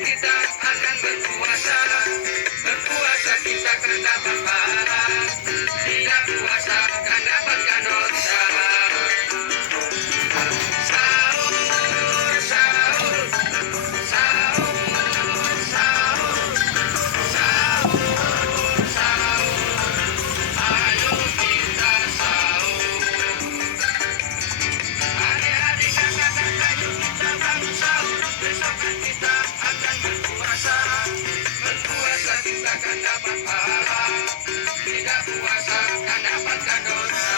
kita akan berpuasa. Berpuasa kita akan dapat pahala. Tidak puasa akan dapatkan dosa. Sahur, sahur, sahur, sahur, sahur, sahur. Ayo kita sahur. Adik-adik kakak-kakak yuk kita bangun sahur. Besok kan kita akan berpuasa. Berpuasa kita akan dapat pahala. Tidak puasa akan dapatkan dosa.